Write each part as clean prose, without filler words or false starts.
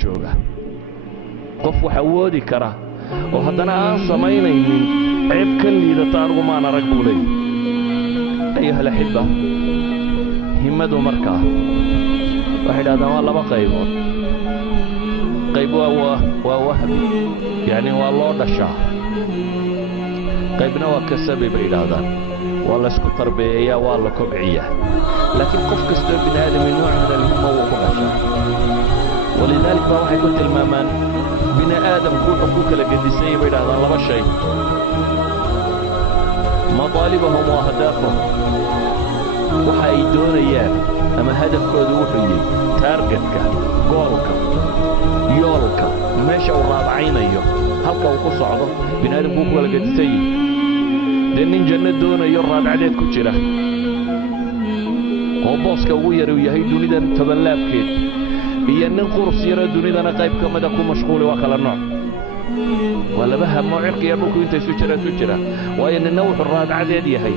jooga qof waxa woodi kara oo haddana aan samaynaynin ceeb ka liidata anigu maan arag buu leeyahay ayuha alaxiba himmadu markaa waxay idhahdaan waa laba qaybood qayb waa wahbi yacni waa loo dhashaa qaybna waa kasabi bay idhaahdaan waa laysku tarbeeyayaa waa la kobciyaa laakiin qof kastoo bini aadami nooc min alhimma wuu ku dhashaa ولذلك بقى waxay ku tilmaamaan bini aadamku wuxuu ku kala gedisay bay dhahdaan laba shay مطالبهم واهدافهم waxa ay doonayaan ama hadafkoodu wuxuu yahay targetka goolka yoolka meesha uu raadacaynayo halka uu ku socdo bini aadamku ku kala gedisay nin janno doonayo raadacadeed ku jira oo booska ugu yar uu yahay dunidan tabanlaabkeed iyo nin qurus yara dunidana qayb ka mid ah ku mashquul waa kala nooc wala baha muuqiya dhulku inta isu jira waayo ninna wuxuu raadacadeed yahay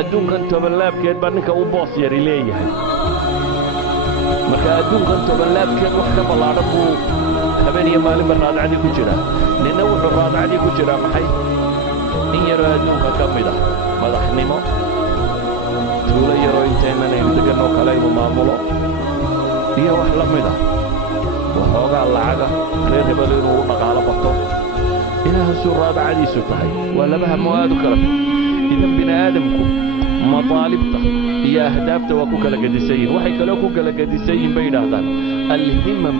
adduunkan tabanlaabkeed baa ninka uu boos yari leeyahay marka adduunkan tabanlaabkeed wax ka ballaaran buu habeen iyo maalin ba raadacadii ku jira ninna wuxuu raadacadii ku jira maxay in yaro adduunka ka mid ah madaxnimo tuulo yaro intaynan aynu deganoo kale inuu maamulo iyo wax la mid ah waxoogaa lacaga reer hebel inuu u dhaqaalo bato ilaahasuu raadacadiisu tahay waa labaha mu'aadu kala idan bini aadamku mataalibta iyo ahdaafta waa ku kala gedisan yihin waxay kaloo ku kala gedisan yihin bay yidhaahdaan alhimam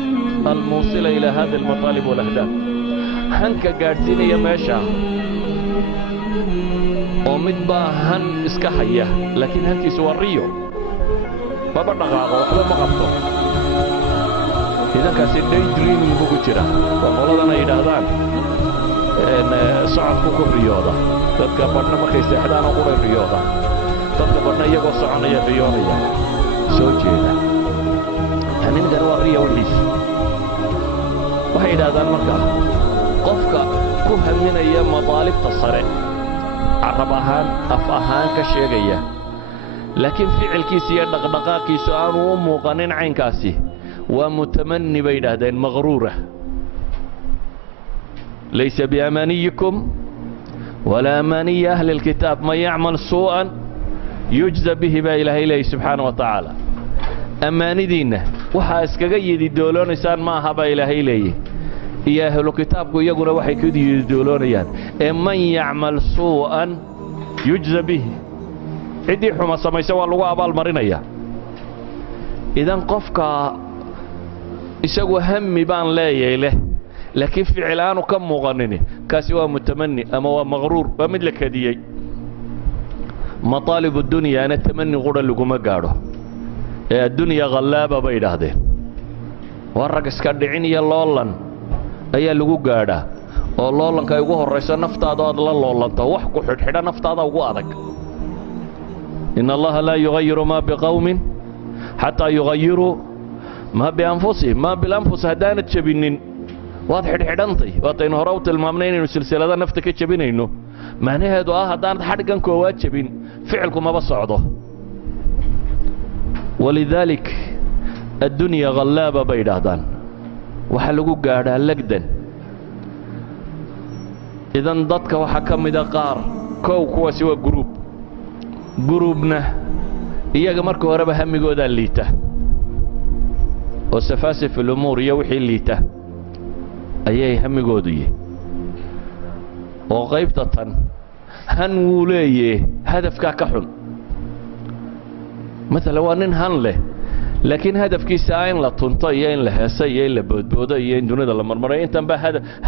almuusila ilaa hada almataalib walahdaaf hanka gaadhsiinaya meesha oo mid baa han iska haya laakiin hankiisu waa riyo baba dhaqaaqo waxba ma qabto idankaasi daydreaming buu ku jira waa qoladana yidhaahdaan socodku ku riyooda dadka badhna markay seexdaan oo quray riyooda dadka badhna iyagoo soconaya riyoonaya soo jeeda ninkana waa riya wixiisu waxay yidhaahdaan markaa qofka ku haminaya mataalibta sare carab ahaan af ahaan ka sheegaya laakiin ficilkiisa iyo dhaqdhaqaaqiisu aanu u muuqanin caynkaasi waa mutamanni bay yidhaahdeen maqruura laysa biamaniyikum walaa amaniyi ahli alkitaab man yacmal suu'an yujza bihi baa ilaahay leeyahy subxaana wa tacaala ammaanidiinna waxaa iskaga yididooloonaysaan ma aha baa ilaahay leeyahy iyo ahlu kitaabku iyaguna waxay ku yididooloonayaan ee man yacmal suu'an yujza bihi ciddii xuma samaysa waa lagu abaalmarinaya idan qofka isagu hammi baan leeyahay leh laakiin ficil aanu ka muuqanini kaasi waa mutamanni ama waa maqruur waa mid la kadiyey mataalib addunya tamanni qura laguma gaadho ee addunya ghallaaba bay yidhaahdeen waa rag iska dhicin iyo loolan ayaa lagu gaadhaa oo loolanka ay ugu horrayso naftaada aad la loolanto wax ku xidhxidha naftaada ugu adag إن الله لا يغير ما بقوم حتى يغيروا ما بأنفسهم ما بالأنفس هدانت شبينين واضح حدانتي واتين هراوت المامنين إنه سلسلة نفتك شبينينه معنى هذا هدانت حرقا كوات شبين فعلكم ما بصعده ولذلك الدنيا غلابة بيدادان وحلقوا قاعدها لقدا إذن ضدك وحكم دقار كو سوى جروبنا iyaga marka horeba hamigooda liita oo safaasif al-umur iyo wixii liita ayay hamigoodu yihiin oo qaybta tan han wuu leeyahay hadafka ka xun مثلا waa nin han leh laakiin hadafkiisa in la tunto iyo in la heesay iyo in la boodboodo iyo in dunida la marmaray intan ba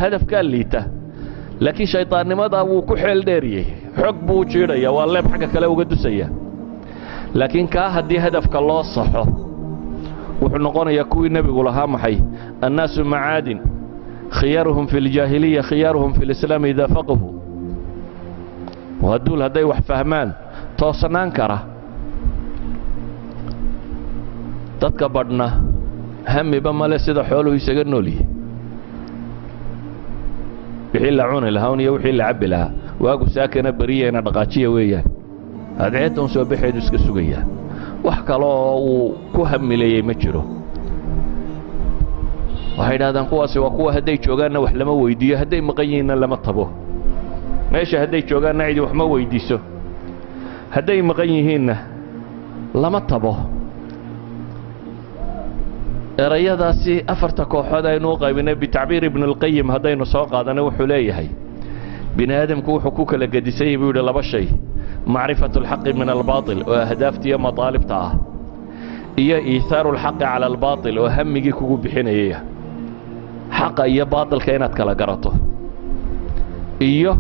hadafka liita laakiin shaytaannimada wuu ku xeel dheeriyay xog buu jiiraya waa leeb xagga kale uga dusaya laakiin ka hadii hadafka loo saxo wuxuu noqonayaa kuwii nabigu lahaa maxay annaasu macaadin khiyaruhum fil jaahiliya khiyaruhum fil islaam idha faqahu wadul haday wax fahmaan toosnaan kara dadka badhna hamiba male sida xooluhu isaga nool yihiin wixii la cuni lahaa iyo wixii la cabbi lahaa waagu saakana bariyeena dhaqaajiya weeyaan adceeddan soo baxeedu iska sugayaa wax kale oo uu ku hamileeyey ma jiro waxay yidhahdaan kuwaasi waa kuwa hadday joogaanna wax lama weydiiyo hadday maqan yihiinna lama tabo meesha hadday joogaanna cidi wax ma weydiiso hadday maqan yihiinna lama tabo erayadaasi afarta kooxood aynu u qaybinay bitacbiir ibn alqayim haddaynu soo qaadanay wuxuu leeyahay bini aadamku wuxuu ku kala gedisan yahay buu yidhi laba shay macrifatu alxaqi min albaatil oo ahdaafta iyo mataalibta ah iyo iithaaru alxaqi cala albaatil oo hammigii kugu bixinayaya xaqa iyo baatilka inaad kala garato iyo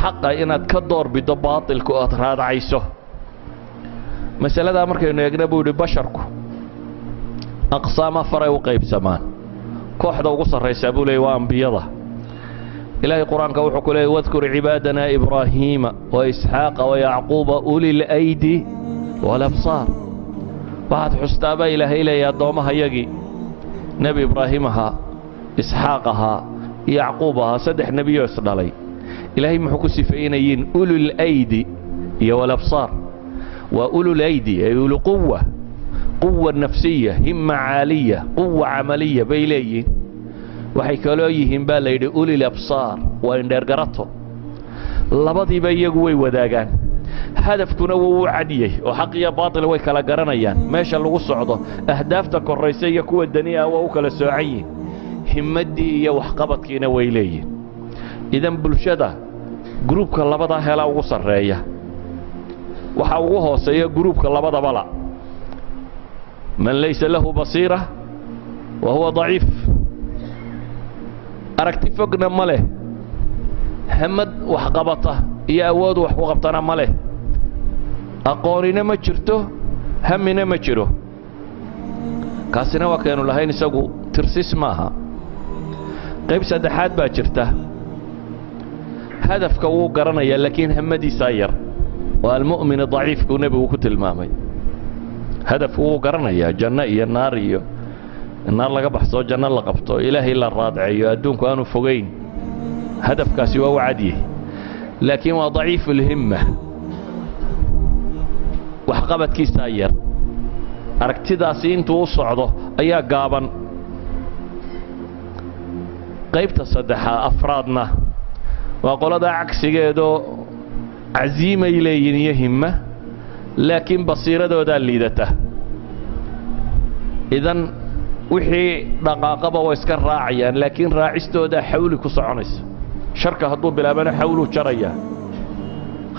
xaqa inaad ka doorbido baatilka oo aad raadacayso masaladaa markaynu eegna buu yidhi basharku aqsaama faray u qaybsamaan kooxda ugu sarraysaa buu leeyay waa ambiyada ilaahay qur-aanka wuxuu ku leeyay wadkur cibaadana ibraahiima wa isxaaqa wa yacquuba uli laydi walabsaar waxaad xustaabaa ilaahay leeya addoommahayagii nebi ibraahim ahaa isxaaq ahaa yacquub ahaa saddex nebiyoo isdhalay ilaahay muxuu ku sifaynayiin ululaydi iyo walabsaar waa ululaydi ay uluquwa quwa nafsiya himma caaliya quwa camaliya bay leeyihiin waxay kaloo yihiin baa la yidhi ulil absaar waa indheergarato labadiiba iyagu way wadaagaan hadafkuna wuu u cadiyey oo xaq iyo baatil way kala garanayaan meesha lagu socdo ahdaafta korraysa iyo kuwa dani ah waa u kala soocan yihiin himmaddii iyo waxqabadkiina way leeyihiin idan bulshada gruubka labadaa helaa ugu sarreeya waxaa ugu hooseeya gruubka labadaba la man laysa lahu basiira wa huwa daciif aragti fogna ma leh hamad wax qabata iyo awood wax ku qabtana ma leh aqoonina ma jirto hamina ma jiro kaasina waa kaynu lahayn isagu tirsis maaha qayb saddexaad baa jirta hadafka wuu garanayaa laakiin hamadiisaa yar waa almu'min daciifkuu nebigu ku tilmaamay hadafku wuu garanayaa janno iyo naar laga baxsoo janno la qabto ilaahay la raadceeyo adduunku aanu fogayn hadafkaasi waa u cadyahay laakiin waa daciifu lhimma waxqabadkiisaa yar aragtidaasi intuu u socdo ayaa gaaban qaybta saddexaad afraadna waa qolada cagsigeedoo casiimay leeyihin iyo himma laakiin basiiradoodaa liidata idan wixii dhaqaaqaba way iska raacayaan laakiin raacistoodaa xawli ku soconaysa sharka hadduu bilaabana xawluu jarayaa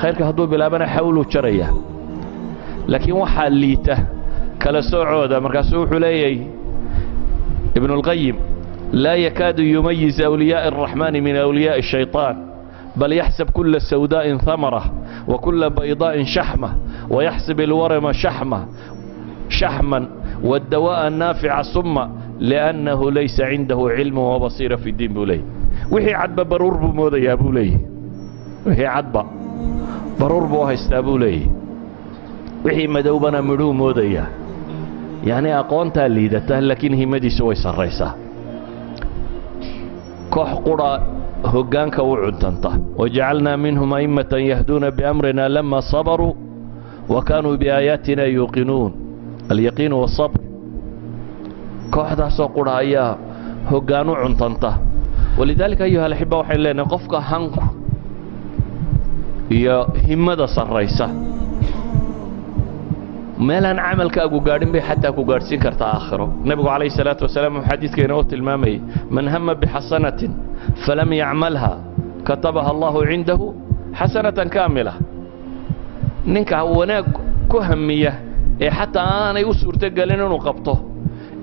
khayrka hadduu bilaabana xawluu jarayaa laakiin waxaa liita kala soocooda markaasuu wuxuu leeyahay ibnu اlqayim laa yakaadu yumayiz awliyaaءi الraxmaani min awliyaaءi الshayطaan bal yaxsab kula sawdaءin hamarة وكل بيضاء شحمة ويحسب الورم شحما والدواء النافع سمة لأنه ليس عنده علم وبصيرة في الدين بولي وحي عدب برور بموذا يا بولي وحي عدب برور بوهيست بولي وحي مدوبنا مدو موذا يعني أقوانتا ليدته لكن هي مدي سوي سريسة كوح قرى هجانك وعدنته وجعلنا منهم أئمة يهدون بأمرنا لما صبروا وكانوا بآياتنا يوقنون اليقين والصبر كوحدة سوقنا أيها هجانوا عنتنته ولذلك أيها الأحبة وحين لنا قفك هنكو يا همة سريسة ميلان عمل كأبو قارن بي حتى أبو قارسين كرتا آخره النبي عليه الصلاة والسلام حديث كينوت المامي من هم بحسنة فلم يعملها كتبها الله عنده حسنة كاملة ننك هوناك كهمية حتى أنا يسر تقلين نقبطه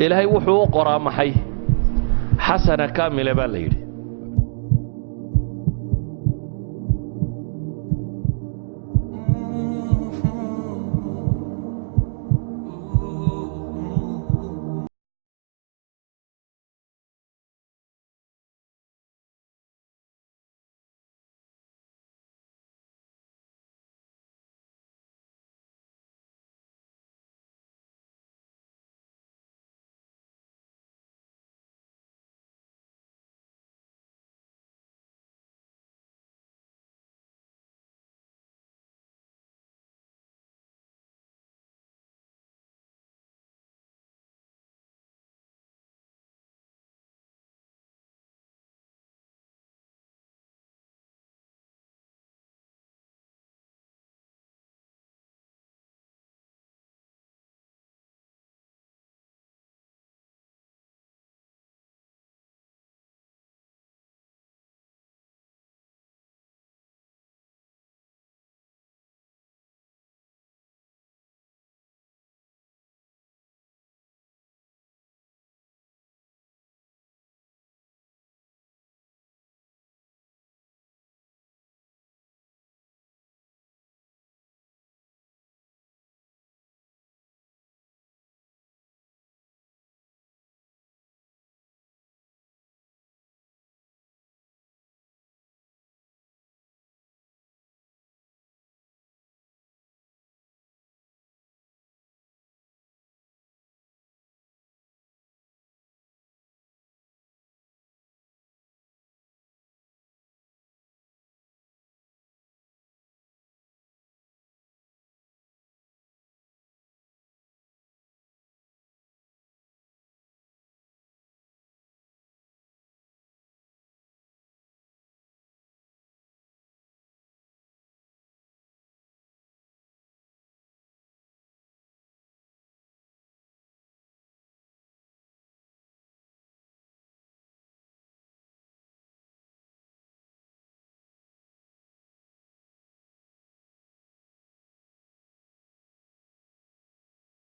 إلهي وحو قرى محي حسنة كاملة بالليل